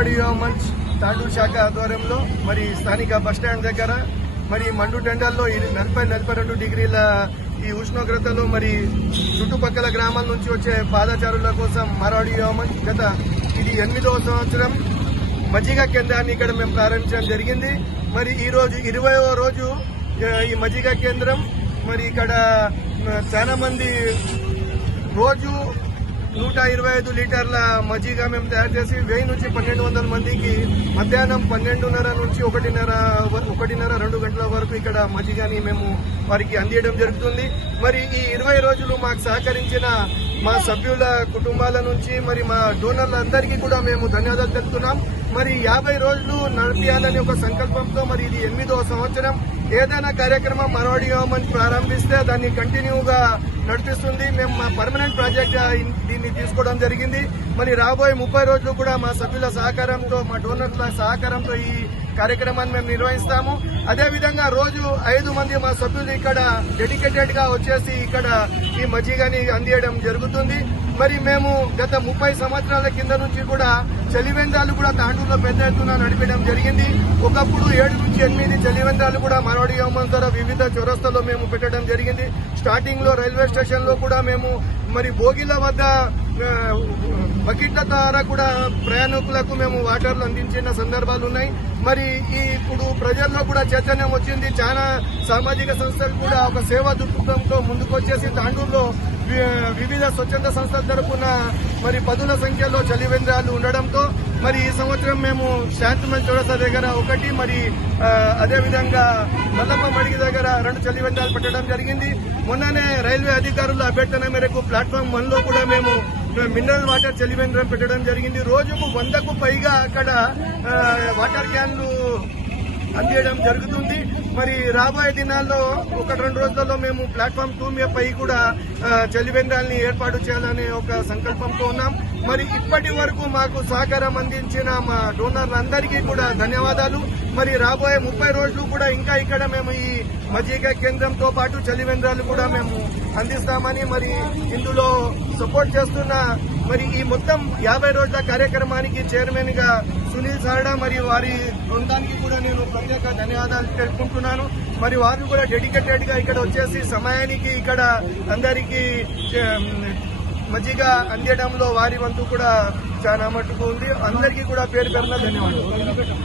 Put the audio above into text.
మరవాడి మంచ్ తాండూరు శాఖ ఆధ్వర్యంలో మరి స్థానిక బస్టాండ్ దగ్గర మరి మండు టెండర్లో 40-42 డిగ్రీల ఈ ఉష్ణోగ్రతలో మరి చుట్టుపక్కల గ్రామాల నుంచి వచ్చే పాదచారుల కోసం మరవాడి మంచ్ గత ఇది 8వ సంవత్సరం మజ్జిగ కేంద్రాన్ని ఇక్కడ మేము ప్రారంభించడం జరిగింది. మరి ఈ రోజు 20వ రోజు ఈ మజ్జిగ కేంద్రం మరి ఇక్కడ చాలా మంది రోజు 125 లీటర్ల మజ్జిగ మేము తయారు చేసి 1000 నుంచి 1200 మందికి మధ్యాహ్నం 12:30 నుంచి 1:30-2 గంటల వరకు ఇక్కడ మజ్జిగని మేము వారికి అందించడం జరుగుతుంది. మరి ఈ 20 రోజులు మాకు సహకరించిన మా సభ్యుల కుటుంబాల నుంచి మరి మా డోనర్లందరికీ కూడా మేము ధన్యవాదాలు తెలుపుతున్నాం. మరి 50 రోజులు నడిపించాలని ఒక సంకల్పంతో మరి ఇది 8వ సంవత్సరం. ఏదైనా కార్యక్రమం మరవాడి మంచ్ ప్రారంభిస్తే దాన్ని కంటిన్యూగా నడిపిస్తుంది. మేము మా పర్మనెంట్ ప్రాజెక్ట్ దీన్ని తీసుకోవడం జరిగింది. మరి రాబోయే 30 రోజులు కూడా మా సభ్యుల సహకారంతో మా డోనర్ల సహకారంతో ఈ కార్యక్రమాన్ని మేము నిర్వహిస్తాము. అదేవిధంగా రోజు 5 మంది మా సభ్యులు ఇక్కడ డెడికేటెడ్ గా వచ్చేసి ఇక్కడ ఈ మజ్జిగని అందించడం జరుగుతుంది. మరి మేము గత 30 సంవత్సరాల కింద నుంచి కూడా చలివేంద్రాలు కూడా తాండూరులో పెద్ద ఎత్తున నడిపడం జరిగింది. ఒకప్పుడు 7 నుంచి 8 చలివేంద్రాలు కూడా మరవాడి మంచ్ ద్వారా వివిధ చౌరస్తాలో మేము పెట్టడం జరిగింది. స్టార్టింగ్ లో రైల్వే స్టేషన్ లో కూడా మేము మరి భోగిల వద్ద బకెట్ల ద్వారా కూడా ప్రయాణికులకు మేము వాటర్లు అందించిన సందర్భాలు ఉన్నాయి. మరి ఇప్పుడు ప్రజల్లో కూడా చైతన్యం వచ్చింది. చాలా సామాజిక సంస్థలు కూడా ఒక సేవా దృక్పథంతో ముందుకొచ్చేసి తాండూరులో వివిధ స్వచ్ఛంద సంస్థల తరఫున మరి పదుల సంఖ్యలో చలివేంద్రాలు ఉండడంతో మరి ఈ సంవత్సరం మేము శాంతిమల్ చౌరస్తా దగ్గర ఒకటి మరి అదేవిధంగా మల్లమ్మ మడిగి దగ్గర 2 చలివేంద్రాలు పెట్టడం జరిగింది. మొన్ననే రైల్వే అధికారుల అభ్యర్థన మేరకు ప్లాట్ఫామ్ 1 లో కూడా మేము మినరల్ వాటర్ చలివేంద్రం పెట్టడం జరిగింది. రోజుకు 100కు పైగా అక్కడ వాటర్ క్యాన్లు అందించడం జరుగుతుంది. మరి రాబోయే దినాల్లో 1-2 రోజులలో మేము ప్లాట్ఫామ్ 2 పై కూడా చలివేంద్రాలని ఏర్పాటు చేయాలనే ఒక సంకల్పంతో ఉన్నాం. మరి ఇప్పటి వరకు మాకు సహకారం అందించిన మా డోనర్లందరికీ కూడా ధన్యవాదాలు. మరి రాబోయే 30 రోజులు కూడా ఇంకా ఇక్కడ మేము ఈ మజ్జిగ కేంద్రంతో పాటు చలివేంద్రాలు కూడా మేము అందిస్తామని మరి ఇందులో సపోర్ట్ చేస్తున్న మరి ఈ మొత్తం 50 రోజుల కార్యక్రమానికి చైర్మన్ గా సునీల్ సారడా మరి వారి బృందానికి కూడా నేను ప్రత్యేక ధన్యవాదాలు తెలుపుకుంటున్నాను. మరి వారు కూడా డెడికేటెడ్ గా ఇక్కడ వచ్చేసి సమయానికి ఇక్కడ అందరికీ మజ్జిగ అందించడంలో వారి వంతు కూడా చాలా మట్టుకు ఉంది. అందరికీ కూడా పేరు పేరున ధన్యవాదాలు.